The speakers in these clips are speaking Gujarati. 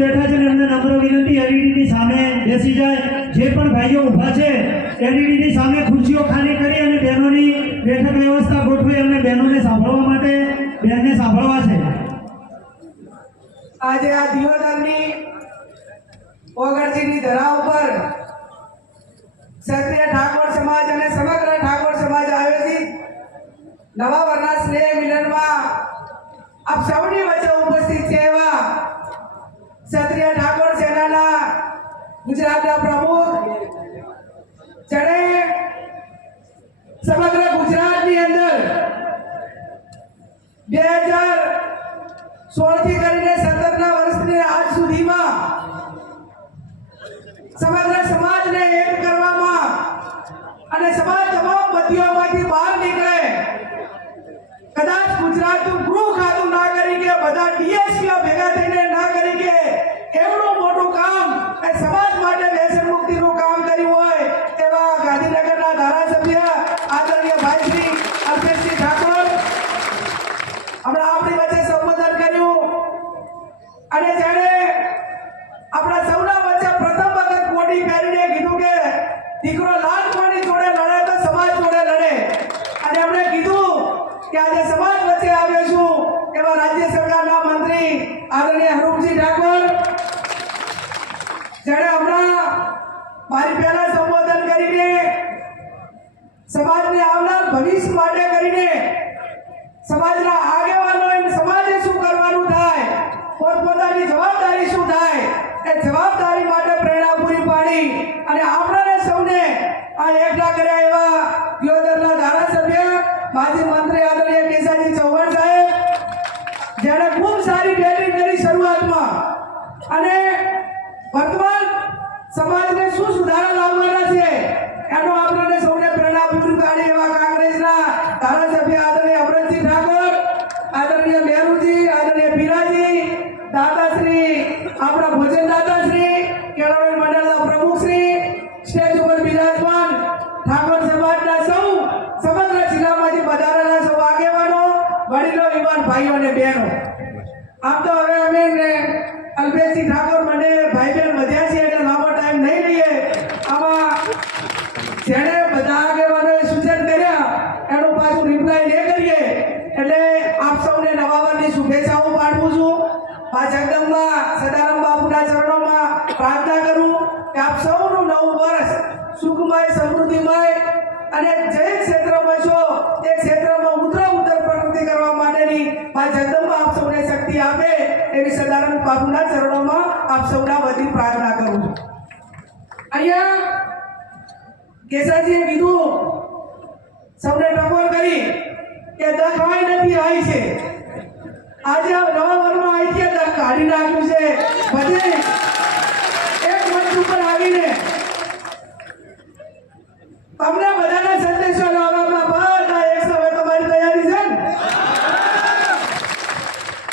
બેઠા છે ને એમને નમ્ર વિનંતી એલઈડીની સામે બેસી જાય। જે પણ ભાઈઓ ઊભા છે એલઈડીની સામે ખુરશીઓ ખાલી કરી અને બહેનોની બેઠક વ્યવસ્થા ગોઠવી એમને બહેનોને સાંભળવા માટે બહેનને સાંભળવા છે। આજે આ દિયોદરની ઓગળજીની ધરા ઉપર ક્ષત્રિય ઠાકોર સમાજ અને સમગ્ર ઠાકોર સમાજ આયોજિત નવા વર્ષના સ્નેહ મિલનમાં આપ સૌની વચ્ચે ઉપસ્થિત છે એવા ક્ષત્રિય ઠાકોર સેનાના ગુજરાતના પ્રમુખ જેણે સમગ્ર ગુજરાતની અંદર 2016 થી કરીને 17ના વર્ષની આજ સુધીમાં સમગ્ર સમાજને એક કરવામાં અને સમાજ તમામ બદીઓમાંથી બહાર નીકળે, કદાચ ગુજરાતનું ગૃહ ખાતું ના કરી કે બધા ડીએસપીઓ ભેગા થઈને ના કરી કે એવડું મોટું કામ એ સમાજ માટે વ્યસન મુક્તિનું કામ કર્યું હોય એવા ગાંધીનગરના ધારાસભ્ય આદરણીય ભાઈ શ્રી અલ્પેશજી ઠાકોર હમણાં આપણી વચ્ચે સંબોધન કર્યું અને જ્યારે આપણા સૌના વચ્ચે પ્રથમ વખત કોટી પહેરીને કીધું કે દીકરો લાલકોની જોડે લડે તો સમાજ જોડે લડે અને આપણે કીધું કે આજે સમાજ વચ્ચે આવ્યો છું એવા રાજ્ય સરકારના મંત્રી આદરણીય હરૂપજી ઠાકોર જેણે હમણાં મારી પહેલા સંબોધન કરીને સમાજને આવનાર ભવિષ્ય માટે કરીને સમાજના આગેવાનો અને સમાજે શું કરવાનું થાય, પોતપોતાની જવાબદારી શું થાય એ જવાબદારી માટે પ્રેરણા પૂરી પાડી અને આપણને સૌને આ એકઠા કર્યા એવા દિયોદરના ધારાસભ્ય માજી મંત્રી આદરણીય કેસાજી ચૌહાણ સાહેબ જેણે ખૂબ સારી બેટિંગ કરી શરૂઆતમાં અને વર્તમાન સમાજને શું સુધારા લાવવાના છે એનો આપણને સૌને પ્રેરણા પૂરી પાડી એવા કોંગ્રેસના ધારાસભ્ય આદરણીય અમરતજી ઠાકોર, આદરણીય મેરુજી, આદરણીય પીરાજી, દાદાશ્રી આપણા ભોજન દાદાશ્રી, કેળવણી મંડળના પ્રમુખશ્રી, સ્ટેજ ઉપર બિરાજમાન ઠાકોર સમાજના સૌ સમગ્ર જિલ્લામાંથી પધારેલા સૌ આગેવાનો, વડીલો, યુવાન ભાઈઓ અને બહેનો, આમ તો હવે અમે અલ્પેશજી ઠાકોર મને ભાઈ બહેન વધ્યા છે એટલે લાંબો ટાઈમ નહીં લઈએ। આમાં જેણે બધા આગેવાનોએ સૂચન કર્યા એનું પાછું રિપ્લાય ન કરીએ એટલે આપ સૌને નવા વર્ષની શુભેચ્છાઓ પાઠવું છું। આ જગદંબા સદારામ બાપુના ચરણોમાં પ્રાર્થના કરું કે આપ સૌનું નવું વર્ષ સુખમય, સમૃદ્ધિમય અને જે ક્ષેત્રમાં છો એ ક્ષેત્રમાં ઉત્તર પ્રગતિ કરવા માટેની આ જગદંબા આપ સૌને શક્તિ આપે એવી સદારામ બાપુના ચરણોમાં આપ સૌના વતી પ્રાર્થના કરું છું। અહીંયા કેસાજીએ કીધું સૌને ટકોર કરી કે દખાઈ નથી આવી છે, આજે આ નવા વર્ષમાં આવી છે દખ કાઢી નાખ્યું છે બધે એક મંચ ઉપર આવીને તમને બધાને સંદેશો લાવવામાં બધા એક સમય તમારી તૈયારી છે ને?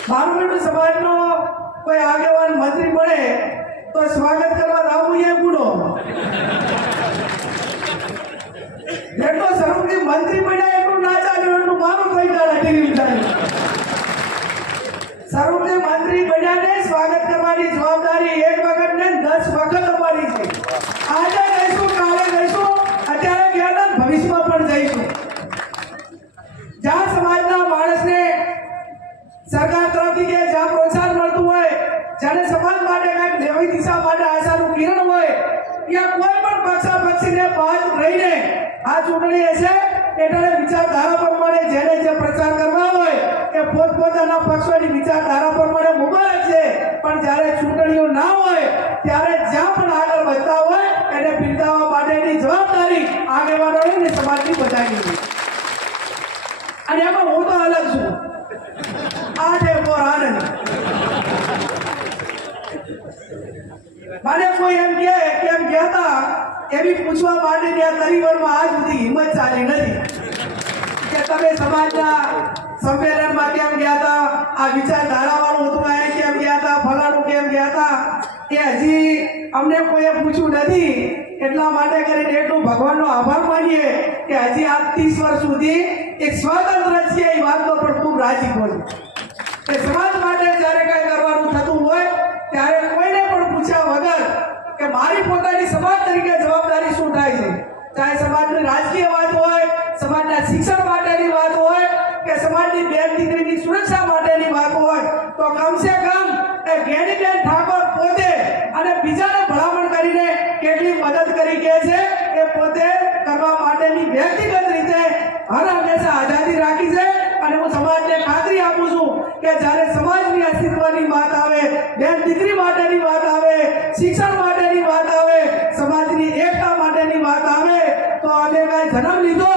મારું સમાજનો કોઈ આગેવાન મંત્રી મળે તો સ્વાગત કરવા લાવવું એ ગુનો, જેટલો સર્વથી મંત્રી બન્યા એટલું ના ચાલ્યું એટલું મારું થઈ જાય ટીવી ચાલ્યું। સર્વથી મંત્રી બન્યાને સ્વાગત કરવાની જવાબદારી એક વખત ને 10 વખત અમારી છે। આજે જઈશું, કાલે જઈશું, અત્યારે ગયા ભવિષ્યમાં પણ જઈશું। જ્યાં સમાજના માણસને સરકાર તરફથી કે જ્યાં પ્રોત્સાહન મળતું હોય, જ્યારે સમાજ માટે કંઈક નવી દિશા માટે આશાનું કિરણ હોય, ત્યાં કોઈ પણ પક્ષાપક્ષીને બાદ રહીને આ ચૂંટણી હશે એટલે વિચારધારા પ્રમાણે જેને જે પ્રચાર કરવા હોય એ પોતપોતાના પક્ષોની વિચારધારા પ્રમાણે મુબારક છે, પણ જ્યારે ચૂંટણીઓ ના હોય ત્યારે જ્યાં પણ આગળ વધતા હોય એને બિરદાવવા માટેની જવાબદારી આગેવાનોની અને સમાજની બધાની છે। અને એમાં હું તો અલગ છું, આ છે મોર આનંદ। મને કોઈ એમ કે કેમ કહેતા એવી પૂછવા માટેની આ તરીવરમાં આજ સુધી હિંમત ચાલી નથી કે તમે સમાજના સંમેલનમાં કેમ ગયા હતા, આ વિચારધારાવાળું હતું આ કેમ ગયા હતા, ફલાણું કેમ ગયા હતા, એ હજી અમને કોઈએ પૂછ્યું નથી। એટલા માટે કરીને એટલું ભગવાનનો આભાર માનીએ કે હજી આ 30 વર્ષ સુધી એક સ્વતંત્ર છે એ વાતનો પણ ખૂબ રાજી હોય કે સમાજ માટે જ્યારે કંઈ કરવાનું થતું હોય ત્યારે પૂછ્યા વગર કે મારી પોતાની સમાજ તરીકે જવાબદારી શું થાય છે, ચાહે સમાજની રાજકીય વાત હોય, સમાજના શિક્ષણ માટેની વાત હોય કે સમાજની બેન દીકરીની સુરક્ષા માટેની વાત હોય, તો કમસે કમ એ જ્ઞાનીબેન ઠાકોર પોતે અને બીજાને ભલામણ કરીને કેટલી મદદ કરી કે છે એ પોતે કરવા માટેની વ્યક્તિગત રીતે હર હંમેશા આઝાદી રાખી છે. અને હું સમાજને ખાતરી આપું છું કે જ્યારે સમાજની અસ્તિત્વની વાત આવે, બેન દીકરી માટેની વાત આવે, શિક્ષણ માટેની વાત આવે, સમાજની એકતા માટેની વાત આવે, તો અમે કાંઈ જન્મ લીધો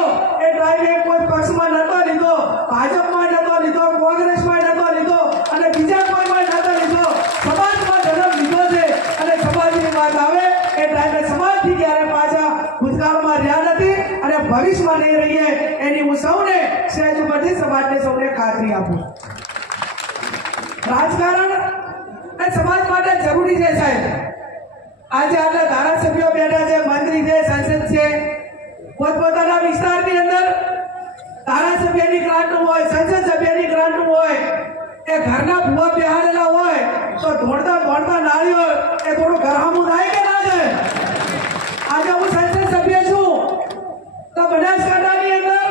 એ ટાઈમે કોઈ પક્ષમાં નતો લીધો, ભાજપમાં નતો લીધો, કોંગ્રેસમાં નતો લીધો અને બીજા કોઈમાં નતો લીધો, સમાજમાં જન્મ લીધો છે. અને સમાજની વાત આવે એ ટાઈમે સમાજથી ક્યારે પાછા ભૂતકાળમાં રહ્યા નથી અને ભવિષ્યમાં નહીં રહીએ એની હું સૌને સ્ટેજ ઉપરથી સમાજને સૌને ખાતરી આપું. રાજકારણ એ સમાજ માટે જરૂરી છે સાહેબ. આજે આટલા ધારાસભ્યો બેઠા છે, મંત્રી છે, સંસદ છે, પોતપોતાના વિસ્તારની અંદર ધારાસભ્યની ગ્રાન્ટ હોય, સંસદ સભ્યની ગ્રાન્ટ હોય, એ ઘરના ભૂવા બેહાડેલા હોય તો દોડતા દોડતા નાળીઓ એ થોડું ગરહામું થાય કે ના થાય? આજે હું સંસદ સભ્ય છું તો બનાસકાંઠાની અંદર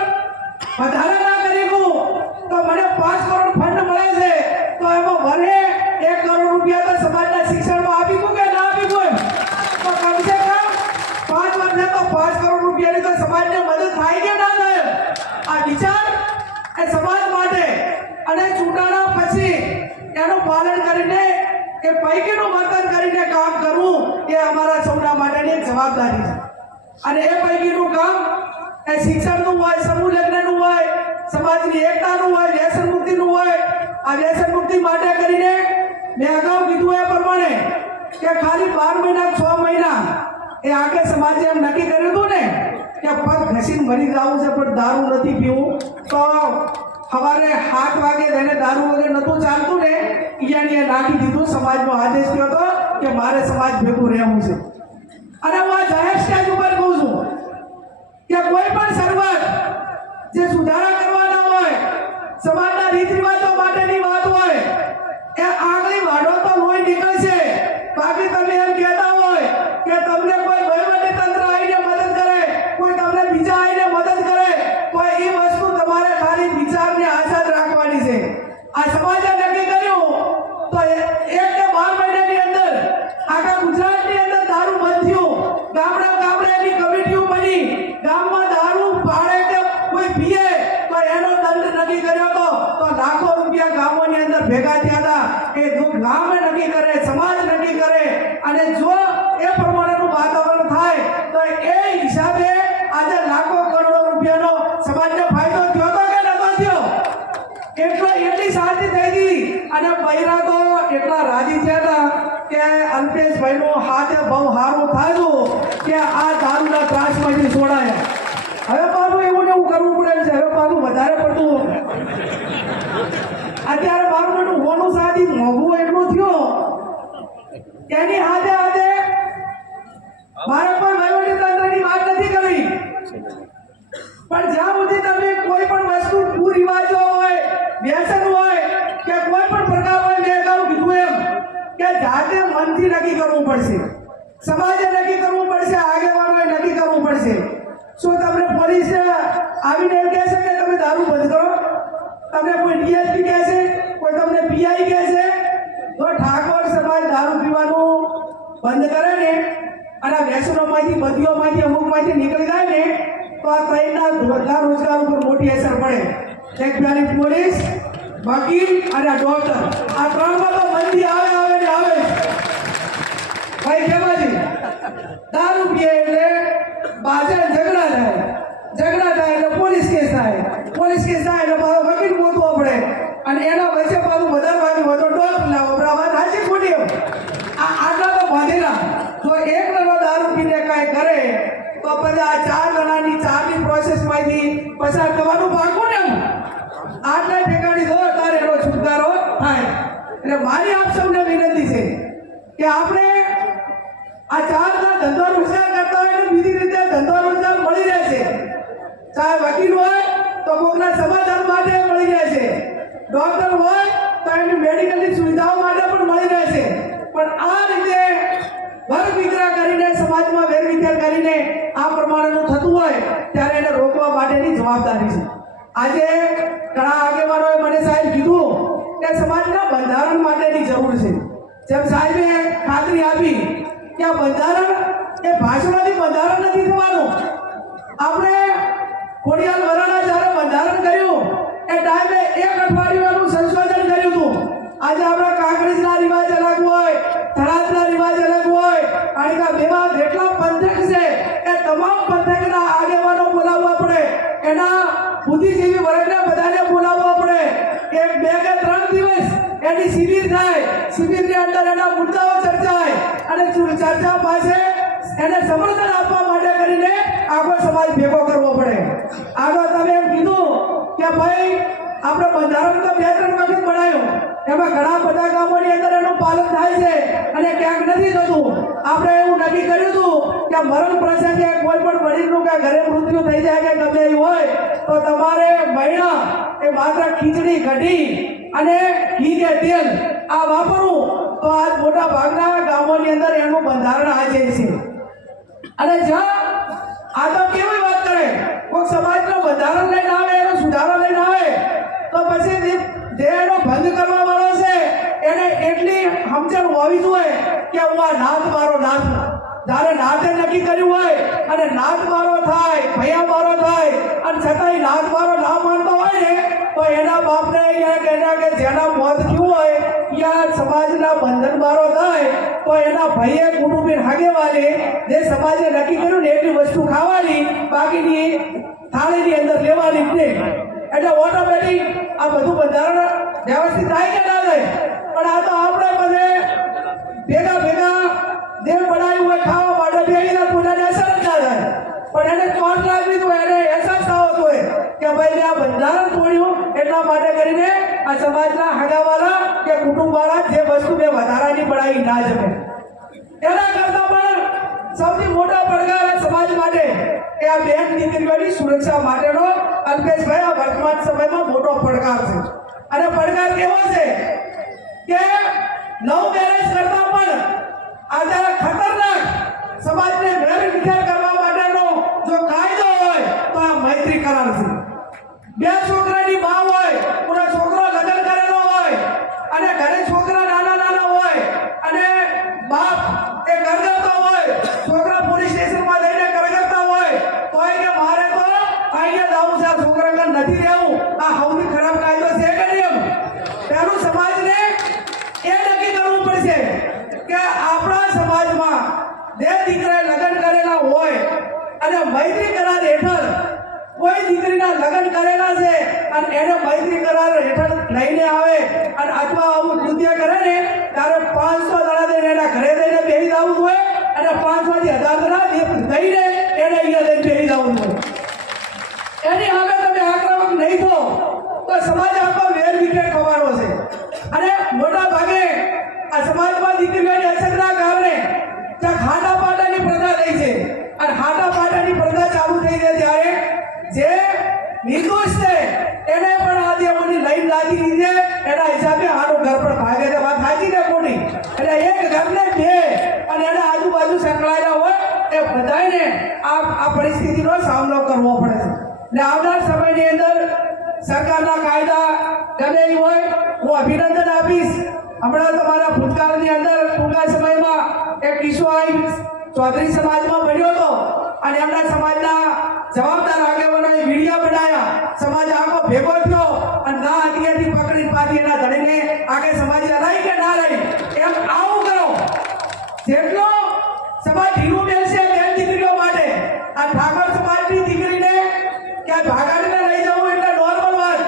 વધારે ના કરી તો મને 5 કરોડ ફંડ મળે છે, તો એમાં વરે 1 કરોડ રૂપિયા તો સમાજના શિક્ષણમાં આપી દઉં કે ના આપી દઉં? તો કમસે કમ 5 વર્ષે તો 5 કરોડ રૂપિયાની તો સમાજને મદદ થાય કે ના થાય? આ વિચાર એ સમાજ માટે અને ચૂંટણા પછી એનું પાલન કરીને એ પૈકીનું વર્તન કરીને કામ કરવું એ અમારા સૌના માટેની એક જવાબદારી છે. અને એ પૈકીનું કામ એ શિક્ષણનું હોય, સમૂહ લગ્નનું હોય, સમાજની એકતાનું હોય, વ્યસન મુક્તિનું હોય. આ વ્યસન મુક્તિ માટે કરીને મેં અગાઉ કીધું એ પ્રમાણે કે ખાલી 12 મહિના 6 મહિના એ આખે સમાજે એમ નક્કી કર્યું હતું ને કે પગ ઘસીને મરી જવું છે પણ દારૂ નથી પીવું, તો સવારે 7 વાગે તેને દારૂ વગર નતું ચાલતું ને અહીંયા નાખી દીધું. સમાજનો આદેશ થયો હતો કે મારે સમાજ ભેગું રહેવું છે. અને હું આ જાહેર સ્ટેજ ઉપર કહું છું કે કોઈ પણ શરૂઆત જે સુધારા કરવાના હોય, સમાજના રીત રિવાજો માટેની વાત હોય, એ આગલી વાડો તો લોહી નીકળશે. બાકી તમે એમ કહેતા હોય કે તમને કોઈ વહીવટી તંત્ર આવીને મદદ કરે, કોઈ તમને બીજા આવીને મદદ કરે, કોઈ એ વસ્તુ તમારે ખાલી વિચારને આઝાદ રાખવાની છે. આ સમાજે નક્કી કર્યું તો 1 કે 12 મહિનાની અંદર આખા ગુજરાતની અંદર દારૂ બંધ થયું. ગામડે ગામડે એની કમિટીઓ બની, ગામમાં દારૂ પાડે કે કોઈ પીએ તો એનો દંડ નક્કી કર્યો તો લાખો રૂપિયા ગામોની અંદર ભેગા થયા હતા. એ ગામે નક્કી કરે, સમાજ નક્કી કરે અને જો એ પ્રમાણેનું વાતાવરણ થાય તો એ હિસાબે આજે લાખો કરોડો રૂપિયાનો સમાજને ફાયદો થયો તો કે નતો થયો? એટલી શાંતિ થઈ ગઈ અને બૈરા તો એટલા રાજી થયા હતા કે અલ્પેશભાઈનું હાથે બહુ સારું થાયું કે આ દારૂના ત્રાસમાંથી છોડાયા. હવે પાછું એવું ને એવું કરવું પડે છે. હવે પાછું વધારે પડતું અત્યારે મારું મોટું હોનું સાદી મોંઘું એટલું થયું એની હાથે હાથે મારે કોઈ વહીવટી તંત્રની વાત નથી કરી, પણ જ્યાં સુધી તમે કોઈ પણ વસ્તુ કુરિવાજો હોય, વ્યસન હોય કે કોઈ પણ પ્રકાર હોય, મેં અગાઉ કીધું એમ કે જાતે મનથી નક્કી કરવું પડશે, સમાજે નક્કી કરવું પડશે, આગેવાનોએ નક્કી કરવું પડશે. શું તમને પોલીસ આવીને એમ કહેશે કે તમે દારૂ બંધ કરો? તમને કોઈ ડીએસપી કહેશે, કોઈ તમને પીઆઈ કહેશે? તો ઠાકોર સમાજ દારૂ પીવાનું બંધ કરે ને અને વ્યસનોમાંથી, બધીઓમાંથી, અમુકમાંથી નીકળી જાય ને તો આ ત્રણના ધંધા રોજગાર ઉપર મોટી અસર પડે. એક પેલી પોલીસ, વકીલ અને ડોક્ટર, આ ત્રણમાં તો મંદી આવે ને આવે. ભાઈ કેવાજી દારૂ પીએ એટલે બાજે ઝઘડા થાય એટલે પોલીસ કેસ થાય એટલે પાછો વકીલ ગોતવો પડે અને એના વચ્ચે પાછું વધારવાનું હોય તો ડોક્ટર લાવો. વાત સાચી ખોટી? આટલા તો બાંધેલા. જો એક જણો દારૂ પીને કાંઈ કરે તો પછી આ 4 જણાની 4ની પ્રોસેસમાંથી પસાર થવાનું પાકું ને. આટલા ઠેકાણી દો તારે એનો છુટકારો થાય. એટલે મારી આપ સૌને વિનંતી છે કે આપણે આ 4 જણ ધંધો રોજગાર કરતા હોય ને બીજી રીતે ધંધો રોજગાર મળી રહે છે. ચાહે વકીલ હોય તો કોકના સમાધાન માટે મળી રહે છે, ડોક્ટર હોય તો એની મેડિકલની સુવિધાઓ માટે પણ મળી રહે છે. પણ આ રીતે વર્ગ વિગ્રહ કરીને સમાજમાં વેરવિખેર કરીને આ પ્રમાણેનું થતું હોય ત્યારે એને રોકવા માટેની જવાબદારી છે. આજે ઘણા આગેવાનોએ મને સાહેબ કીધું કે સમાજના બંધારણ માટેની જરૂર છે. જેમ સાહેબે ખાતરી આપી કે આ બંધારણ એ ભાષણોથી બંધારણ નથી થવાનું. આપણે ખોડિયાર વરાણા જ્યારે બંધારણ કર્યું એ ટાઈમે 1 અઠવાડિયાનું સંશોધન કર્યું હતું. આજે આપણા કાંકરેજના રિવાજ અલગ હોય, થરાદના રિવાજ અલગ હોય, કારણ કે બેમાં જેટલા પંથક છે એ તમામ પંથકના આગેવાનો બોલાવવા પડે, એના બુદ્ધિજીવી વર્ગને બધાને બોલાવવા પડે. 1, 2 કે 3 દિવસ એની શિબિર થાય, શિબિરની અંદર એના મુદ્દાઓ ચર્ચાય અને ચર્ચા પાસે એને સમર્થન આપવા માટે કરીને આખો સમાજ ભેગો કરવો પડે. આગળ તમે એમ કીધું કે ભાઈ આપણે બંધારણ તો 2-3 વખત બનાવ્યું, એમાં ઘણા બધા ગામોની અંદર એનું પાલન થાય છે અને ક્યાંક નથી થતું. આપણે એવું નક્કી કર્યું હતું કે મરણ પ્રસંગે કોઈ પણ વડીલનું કે ઘરે મૃત્યુ થઈ જાય કે ગમે એવું હોય તો તમારે મહિના એ માત્ર ખીચડી કઢી અને ઘી કે તેલ આ વાપરવું. તો આજ મોટા ભાગના ગામોની અંદર એનું બંધારણ આજે છે. અને જ્યાં આ તો કેવી વાત કરે, કોઈ સમાજનું બંધારણ લઈને આવે, એનો સુધારો લઈને આવે તો પછી જે એનો ભંગ કરવા વાળો છે એને એટલી સમજણ હોવી જોઈએ કે હું આ નાથ મારો નાથ, જ્યારે નાથે નક્કી કર્યું હોય અને નાથ મારો થાય, ભૈયા મારો થાય અને છતાંય નાથ મારો ના માનતો હોય ને તો એના બાપને એના કે જેના મોત થયું હોય યા સમાજના બંધન બારો થાય તો એના ભાઈએ કુટુંબી હાગેવાલે જે સમાજે નક્કી કર્યું ને એટલી વસ્તુ ખાવાની, બાકીની થાળીની અંદર લેવાની જ નહીં. એટલે ઓટોમેટિક આ બધું બંધારણ વ્યવસ્થિત થાય કે ના થાય? પણ આ તો આપણે બધે ભેગા જે બનાવ્યું હોય ખાવા માટે બેહીને પોતાને અસર જ ના થાય, પણ એને ચોટ લાગવી તો એને અહેસાસ થવો જોઈએ કે ભાઈ મેં આ બંધારણ તોડ્યું એટલા માટે કરીને આ સમાજના હગાવાળા કે કુટુંબવાળા જે વસ્તુ મેં વધારાની બનાવી ના જમે. એના કરતાં પણ સૌથી મોટો પડકાર સમાજ માટે એ આ બેન દીકરીઓની સુરક્ષા માટેનો અલ્પેશભાઈ આ વર્તમાન સમયમાં મોટો પડકાર છે. અને પડકાર કેવો છે કે લવ મેરેજ કરતા પણ આજે ખતરનાક સમાજને વેરવિખેર કરવા માટેનો જો કાયદો હોય તો આ મૈત્રી કરાર છે. 2 છોકરાની મા હોય, પૂરો છોકરો લગ્ન કરેલો હોય અને ઘરે છોકરા નાના હોય અને બાપ એ કરગરતો હોય, છોકરા પોલીસ સ્ટેશનમાં જઈને કરગરતા હોય તો કે મારે તો અહીંયા જવું છે, છોકરા કર નથી રહેવું. આ સૌથી ખરાબ કાયદો છે કે નહીં? પહેલું સમાજને એ નક્કી કરવું પડશે કે આપણા સમાજમાં જે દીકરાએ લગ્ન કરેલા હોય અને મૈત્રી કરાર હેઠળ કોઈ દીકરીના લગ્ન કરેલા છે અને એને મૈત્રી કરાર હેઠળ લઈને આવે અને અથવા આવું કૃત્ય કરે ને ત્યારે 500 દડા દઈને એના ઘરે જઈને બેસી જવું હોય અને 500 થી 1000 દડા દઈને એને અહીંયા જઈને બેસી જવું હોય. એની સામે તમે આક્રમક નહીં થો તો સમાજ આખો વેરવિખેર થવાનો છે. અને મોટા ભાગે આ સમાજમાં દીકરીઓની અછતના કારણે ત્યાં હાટા પાટાની પ્રથા થઈ છે અને હાટા પાટાની પ્રથા ચાલુ થઈ છે ત્યારે જે નિર્દોષ છે એને પણ આ દેવોની લાઈન લાગી દીધી એના હિસાબે આનું ઘર પણ ભાગે છે. વાત સાચી કે ખોટી? એટલે એક ઘરને 2 અને એના આજુબાજુ સંકળાયેલા હોય એ બધાને આ પરિસ્થિતિનો સામનો કરવો પડે છે. એટલે આવનાર સમયની અંદર સરકારના કાયદા ગમે એ હોય હું અભિનંદન આપીશ. હમણાં તમારા ભૂતકાળની અંદર ટૂંકા સમયમાં એક કિસ્સો ચૌધરી સમાજમાં બન્યો હતો અને એમના સમાજના જવાબદાર આગેવાનોએ વિડીયો બનાવ્યા, સમાજ આખો ભેગો થયો અને ના હથિયારથી પકડી પાછી એના ધણીને આગળ સમાજે લઈ કે ના લઈ એમ આવું કરો. જેટલો સમાજ ઢીલું બેસશે બેન દીકરીઓ માટે આ ઠાકોર સમાજની દીકરીને ક્યાં ભાગાડીને લઈ જવું એટલે નોર્મલ વાત,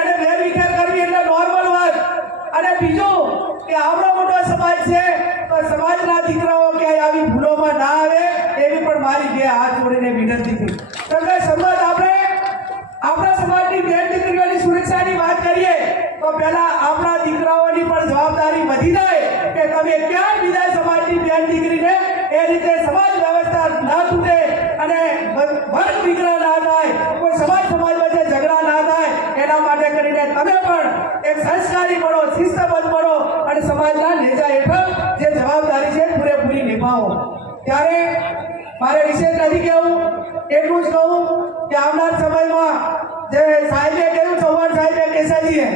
એને વેરવિખેર કરવી એટલે નોર્મલ વાત. અને બીજું કે આવડો મોટો સમાજ છે તો સમાજના દીકરાઓ ક્યાંય આવી ભૂલોમાં ના આવે એવી પણ મારી 2 હાથ જોડીને વિનંતી છે. એટલે સમાજ આપણે આપણા સમાજની બેન દીકરીઓની સુરક્ષાની વાત કરીએ તો પહેલા આપણા દીકરાઓની પણ જવાબદારી વધી જાય કે તમે ક્યાં બીજા સમાજની બેન દીકરીને એ રીતે સમાજ વ્યવસ્થા ના તૂટે અને વર્ગ વિગ્રહ ના થાય, કોઈ સમાજ વચ્ચે ઝઘડા ના થાય એના માટે કરીને તમે પણ એક સંસ્કારી બનો, શિસ્તબદ્ધ બનો અને સમાજના નેજા હેઠળ જે જવાબદારી છે પૂરેપૂરી નિભાવો. એટલું જ કહું કે આવનાર સમયમાં જે સાહેબે કહ્યું, ચૌહાણ સાહેબે કેસાજીએ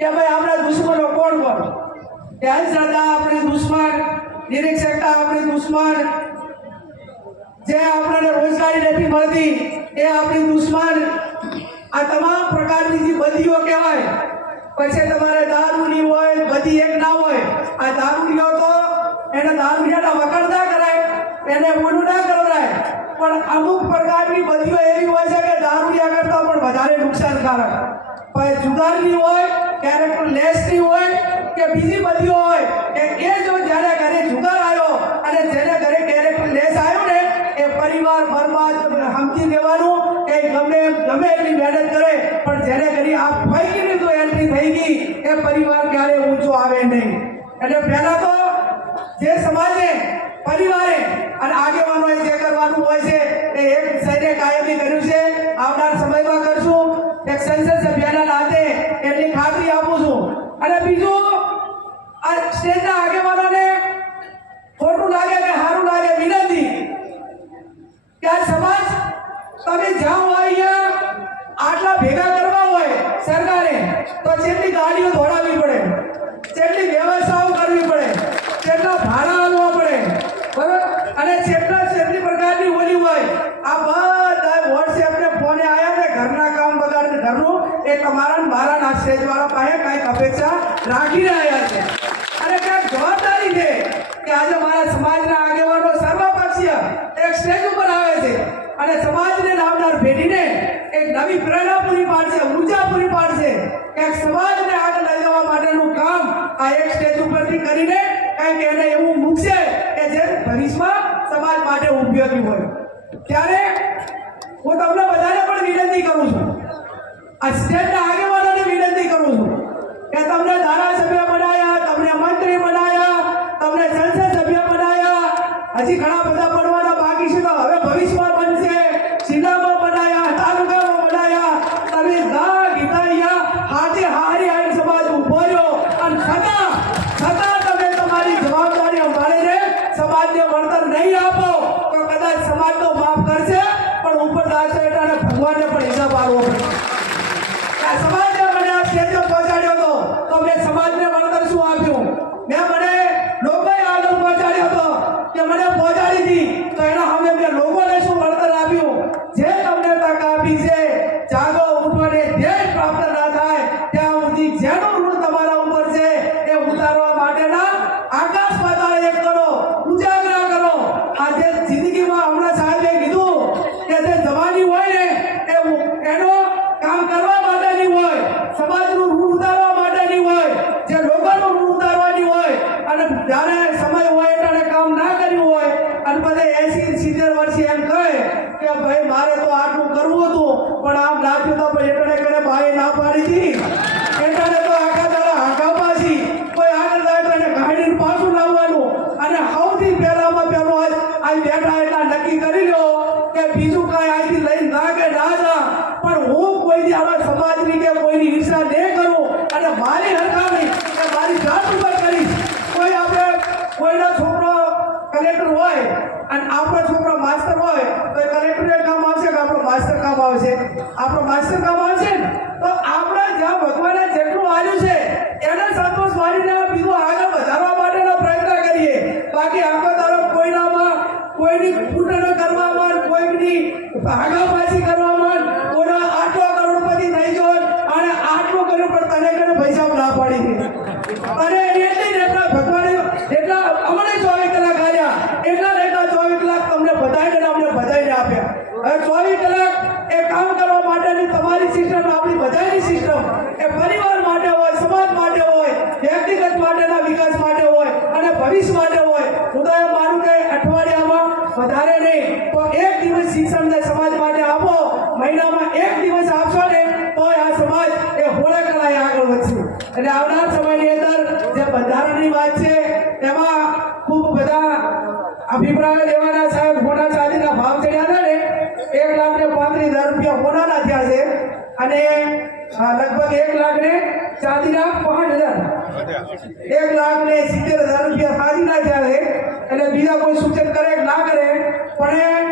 કે ભાઈ આપણા દુશ્મનો કોણ કોણ, કે અંધશ્રદ્ધા આપણી દુશ્મન, નિરીક્ષકતા આપણી દુશ્મન, જે આપણને રોજગારી નથી મળતી એ આપણી દુશ્મન, આ તમામ પ્રકારની જે બદીઓ કહેવાય. પછી તમારે દારૂની હોય, બધી એક ના હોય. આ દારૂડીઓ તો એને દારૂડિયાના વખાણ ના કરાય, એને ઊંડું ના કરાય, પણ અમુક પ્રકારની બદીઓ એવી હોય છે કે દારૂડિયા કરતાં પણ વધારે નુકસાનકારક. પછી જુગારની હોય, કેરેક્ટર લેસની હોય કે બીજી બદીઓ હોય, કે એ જો જ્યારે ઘરે જુગાર આવ્યો અને જેને ઘરે કેરેક્ટર લેસ આવ્યો ને એ પરિવાર બરબાદ સમજી લેવાનું. એ ગમે એટલી મહેનત કરે પણ જેને ઘરે આ ફાઈની તો એન્ટ્રી થઈ ગઈ એ પરિવાર ક્યારે ઊંચો આવે નહીં. એટલે પહેલા તો જે સમાજે, પરિવારે અને આગેવાનોએ જે કરવાનું હોય છે એ એક સૈન્ય કાયમી કર્યું છે, આવનાર સમયમાં કરશું. એક સંસદ સભ્યના નાતે એટલી ખાતરી આપું છું. અને બીજું, આ સ્ટેજના આગેવાનોને ખોટું લાગે કે સારું લાગે, વિનંતી કે આ સમાજ તમે જાઓ અહીંયા આટલા ભેગા કરવા હોય સરકારે તો જેટલી ગાડીઓ દોડાવવી પડે, જેટલી વ્યવસ્થાઓ કરવી પડે, જેટલા ભાડા આપવા પડે, બરાબર, અને જેટલી પ્રકારની ઓલી હોય. આ બધા વોટ્સએપને ફોને આવ્યા ને ઘરના કામ બગાડીને ઘરનું એ તમારા ને મારા ના સ્ટેજવાળા પાસે કાંઈક અપેક્ષા રાખીને આવ્યા છે. અને ક્યાંક જવાબદારી છે કે આજે મારા સમાજના આગેવાનો સર્વપક્ષીય એક સ્ટેજ ઉપર આવે છે અને સમાજને લાવનાર પેઢીને એક નવી પ્રેરણા પૂરી પાડશે, ઊર્જા પૂરી પાડશે. એક સમાજને આગળ લઈ જવા માટેનું કામ આ એક સ્ટેજ ઉપરથી કરીને કંઈક એને એવું મૂકશે કે જે ભવિષ્યમાં સમાજ માટે ઉપયોગી હોય. ત્યારે હું તમને બધાને પણ વિનંતી કરું છું, આ સ્ટેજના આગેવાનોને વિનંતી કરું છું કે તમને ધારાસભ્ય બનાવ્યા, તમને મંત્રી બનાવ્યા, તમને સંસદ સભ્ય બનાવ્યા, હજી ઘણા બધા બનવાના બાકી છે, તો હવે ભવિષ્યમાં બનશે. જિલ્લામાં બનાવ્યા, તાલુકામાં બનાવ્યા, તમે ગીતા હાથે હારી આવીને સમાજ ઉભો રહ્યો અને છતાં તમે તમારી જવાબદારી સંભાળીને સમાજને વળતર નહીં આપો તો કદાચ સમાજ તો માફ કરશે પણ ઉપર દાસે અને ભગવાનને પણ હિસાબ આપવો પડશે. આ સમાજે મને આ સ્ટેજ પર પહોંચાડ્યો હતો તો મેં સમાજને વળતર શું આપ્યું? મને લોકોએ આગળ પહોંચાડ્યો હતો કે મને પહોંચાડી હતી તો એના સામે મેં લોકોને શું વળતર આપ્યું? જે તમને તક આપી છે, જાગો, ઉઠવાને ધ્યેય પ્રાપ્ત ના થાય ત્યાં સુધી જેનું ઋણ તમારા ઉપર છે એ ઉતારવા માટેના આકાશ પાતાળ એક કરો, ઉજાગરા કરો. આજે જિંદગીમાં હમણાં સાહેબે કીધું કે જે જવાની હોય ને એનો કામ કરવા માટેની હોય, સમાજનું ઋણ ઉતારવા માટેની હોય, જે લોકોનું ઋણ ઉતારવાની હોય, અને જ્યારે સમય હોય ત્યારે કામ ના કર્યું હોય અને બધે 80-70 વર્ષે એમ કહે કે ભાઈ મારે તો આટલું કરવું હતું પણ આમ લાગ્યું તો એટલે કરે ભાઈ ના પાડી હતી, એટલે તો આખા દાડા હાંકા પાછી કોઈ આગળ જાય તો એને ગાડીને પાછું લાવવાનું. અને સૌથી પહેલામાં પહેલો આ બેઠા એટલા નક્કી કરી લો કે બીજું કાંઈ અહીંથી લઈને ના કે ના જા, પણ હું કોઈની આવા સમાજની કે કોઈની હિંસા નહીં કરું અને મારી હરખામણી કે મારી જાત ઉપર કરીશ. કોઈ આપણે કોઈનો છોકરો કલેક્ટર હોય અને આપણો છોકરો માસ્ટર હોય તો એ કલેક્ટરને કામ આવશે કે આપણો માસ્ટર કામ આવશે? આપણો માસ્ટર કામ આવશે ને. તો આપણે જ્યાં ભગવાને જેટલું આવ્યું છે એને સંતોષ માનીને બીજું આગળ વધારવા માટેનો પ્રયત્ન કરીએ. બાકી આખો દાડો કોઈનામાં કોઈની ફૂટણ કરવામાં, કોઈની ભાગાભાજી કરવામાં, કોઈના આટલો કરોડપતિ થઈ ગયો અને આટલું કર્યું પણ તને કને પૈસા ના પાડી દીધી અને એટલા ભગવાને એટલા અમને 24 કલાક આવ્યા, એટલા 24 કલાક તમને બધાઈને અમને બધાઈને આપ્યા. હવે 24 કલાક એ કામ કરવા માટેની તમારી સિસ્ટમ, આપણી બધાની સિસ્ટમ એ પરિવાર માટે હોય, સમાજ માટે હોય, વ્યક્તિગત માટેના વિકાસ માટે હોય અને ભવિષ્ય માટે હોય. હું તો એમ માનું કે અઠવાડિયામાં વધારે નહીં તો એક દિવસ શિક્ષણને સમાજ માટે આપો, મહિનામાં એક દિવસ આપશો ને તો આ સમાજ એ હોળે કલાએ આગળ વધશે. એટલે આવનાર સમયની અંદર જે બંધારણની વાત છે એમાં ખૂબ બધા અભિપ્રાય લેવાના. સાહેબ, સોના ચાંદીના ભાવ ચડ્યા હતા ને, 1,35,000 રૂપિયા સોનાના થયા છે અને લગભગ 1,00,000 ચાંદીના 5,000, 1,70,000 રૂપિયા ચાંદીના થયા છે. એટલે બીજા કોઈ સૂચન કરે કે ના કરે પણ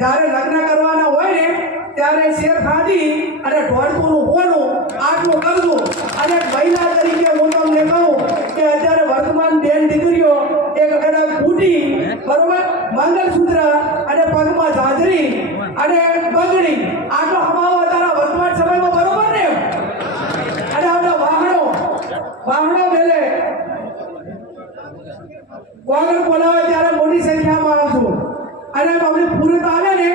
જ્યારે લગ્ન કરવાના હોય ને ત્યારે શેર ખાધી અને ઢોળકુનું હોનું આટલું કરવું. અને એક મહિલા તરીકે હું તમને કહું કે અત્યારે વર્તમાન બેન દીકરીઓ એક કદાચ બુટી, બરોબર, મંગલસૂત્ર અને પગમાં ઝાંઝરી અને બંગડી આટલો હમાવો તારા વર્તમાન સમયમાં, બરોબર ને? અને આપણા વાહણો મેલે વાગડ બોલાવે ત્યારે મોટી સંખ્યામાં આવશું. અને અમને પૂરત આવે ને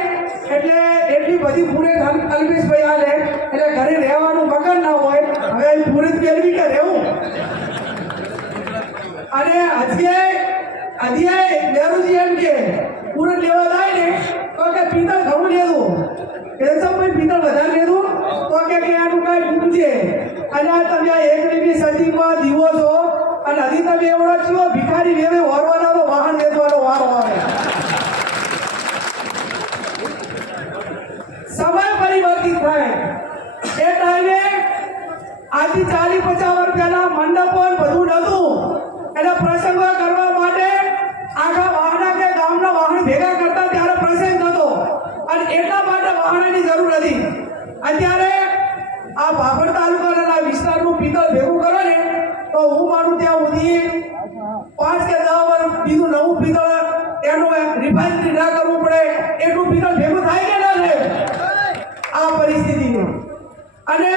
એટલે એટલી બધી પૂરત અલ્પેશભાઈ આલે એટલે ઘરે રહેવાનું મકાન ના હોય. હવે પૂરત પહેરવી કે રહેવું. અને હજી બેરુજી એમ કે પૂરત લેવા જાય ને તો કે પિત્તળ ઘણું લેવું, કેશવભાઈ પિત્તળ વધારે લેવું તો કે આનું કાંઈ પૂછે. અને તમે 21મી સદીમાં દીવો છો અને હજી તમે એવડો છો ભિખારી વેવે હોરવાનો તો વાહન વેચવાનો વારો આવે. સમય પરિવર્તિત થાય એ ટાઈમે આજથી 40-50 વર્ષ પહેલા મંડપો બધું નહોતું. એટલે પ્રસંગો કરવા માટે આખા વાહના કે ગામના વાહન ભેગા કરતા ત્યારે પ્રસંગ થતો અને એટલા માટે વાહનની જરૂર હતી. અત્યારે આ ભાભર તાલુકાના વિસ્તારનું પિત્તળ ભેગું કરો ને તો હું માનું ત્યાં સુધી 5 કે 10 વર્ષ બીજું નવું પિત્તળ એનું રિફાઇન ના કરવું પડે એટલું પિત્તળ ભેગું થાય કે ના થાય આ પરિસ્થિતિમાં. અને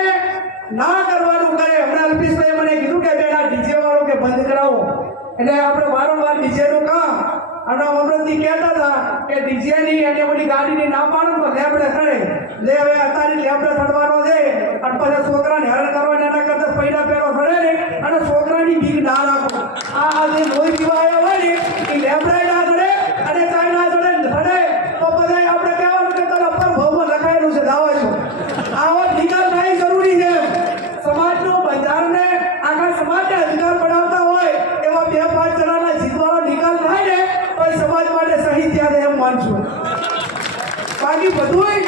ના કરવાનું કરે. હમણાં અલ્પેશભાઈએ મને કીધું કે બેન આ ડીજે વાળો કે બંધ કરાવો. એટલે આપણે વારંવાર ડીજેનું કામ આપણા અમૃતજી કહેતા હતા કે ડીજેની અને ઓલી ગાડીની ના પાડો તો લેબડે થડે. લે હવે અત્યારે લેબડે થડવાનો છે અને પછી છોકરાને હેરાન કરવાને એના કરતા પૈડા પેલો થડે ને અને છોકરાની બીક ના રાખો. આ જે લોહી પીવા આવ્યા હોય ને એ લેબડે ના થડે અને ચાય ના થડે તો બધા આપણે કહેવાનું કે તારા પર ભાવમાં લખાયેલું છે દાવા છો. આવો નિકાલ થાય જરૂરી છે. સમાજનું બંધારણને આખા સમાજને અધિકાર બનાવતા હોય એવા 2-5 જણાના જીતવાનો નિકાલ થાય ને તો એ સમાજ માટે સહી ત્યારે એમ માનશું. બાકી બધું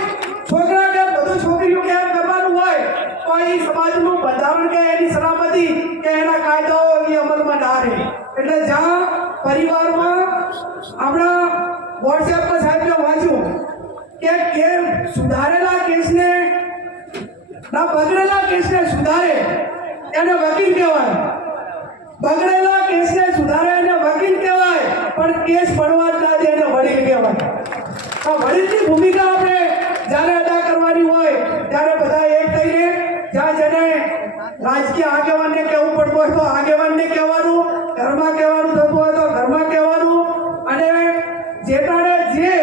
છોકરા કે બધું છોકરીઓ કે એમ કરવાનું હોય તો એ સમાજનું બંધારણ કે એની સલામતી કે એના કાયદાઓ એ અમલમાં ના રહે. એટલે જ્યાં પરિવારમાં આપણા વોટ્સએપમાં સાહેબ વાંચ્યું કે સુધારેલા કેસને ના બગડેલા કેસને સુધારે એને વકીલ કહેવાય. બગડેલા કેસને સુધારે એને વકીલ કહેવાય પણ કેસ ભણવા જ ના દે એને વડીલ કહેવાય. આ વડીલની ભૂમિકા આપણે જ્યારે અદા કરવાની હોય ત્યારે બધા એક થઈને જ્યાં જેને રાજકીય આગેવાનને કહેવું પડતું હોય તો આગેવાનને કહેવાનું, ઘરમાં કહેવાનું થતું હોય તો ઘરમાં કહેવાનું. અને જેટાણે જે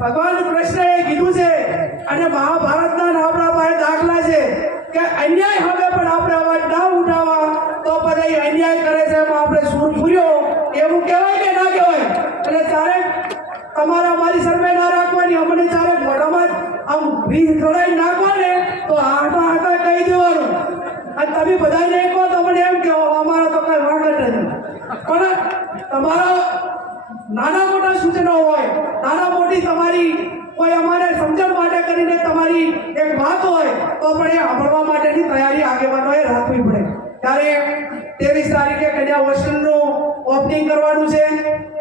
ભગવાન કૃષ્ણએ કીધું છે અને મહાભારતના આપણા પાસે દાખલા છે કે અન્યાય હવે પણ આપણે અવાજ ના ઉઠાવવા તો બધા અન્યાય કરે છે એમાં આપણે સૂર ફૂર્યો એવું કહેવાય કે ના કહેવાય. એટલે ચારે તમારે અમારી સરમે ના રાખવાની, અમને ચારે મોઢામાં આમ રીત ચડાઈ નાખવા ને તો હાથા કહી દેવાનું. અને તમે બધાને કહો તો મને એમ કહો અમારા તો કઈ વાંક જ નથી. પણ તમારા નાના મોટા સૂચનો હોય, નાના મોટી તમારી કોઈ અમારે સમજણ માટે કરીને તમારી એક વાત હોય તો પણ એ સાંભળવા માટેની તૈયારી આગેવાનોએ રાખવી પડે. ત્યારે 23 તારીખે કન્યા હોસ્ટેલનું ઓપનિંગ કરવાનું છે.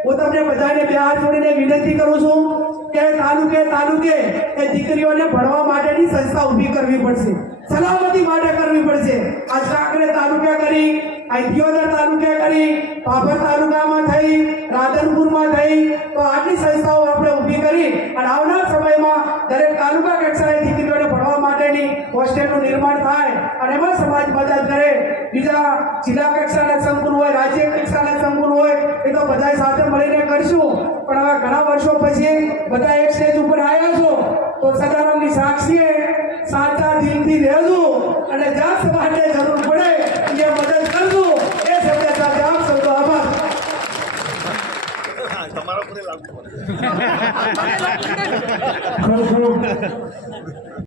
હું તમને બધાને 2 હાથ જોડીને વિનંતી કરું છું કે તાલુકે એ દીકરીઓને ભણવા માટેની સંસ્થા ઊભી કરવી પડશે, સલામતી માટે કરવી પડશે. આ સાંકળે તાલુકે કરી, દિયોદર તાલુકે કરી, ભાભર તાલુકામાં થઈ, રાધનપુરમાં થઈ તો આટલી સંસ્થાઓ આપણે ઊભી કરી અને આવનાર સમયમાં દરેક તાલુકા કક્ષાએ દીકરીઓને ભણવા માટેની હોસ્ટેલનું નિર્માણ થાય અને એમાં સમાજ મદદ કરે. બીજા જિલ્લા કક્ષાના સંકુલ હોય, રાજ્ય કક્ષાના સંકુલ હોય એ તો બધા સાથે મળીને કરશું. પણ હવે ઘણા વર્ષો પછી બધા એક સ્ટેજ ઉપર આવ્યા છો તો સદારામની સાક્ષીએ સાચા દિલથી રહેજો અને જ્યાં સમાજને જરૂર પડે એ મદદ કરજો. એ શબ્દ સાથે આપ સૌનો આભાર. તમારા પર લાગુ ખૂબ ખૂબ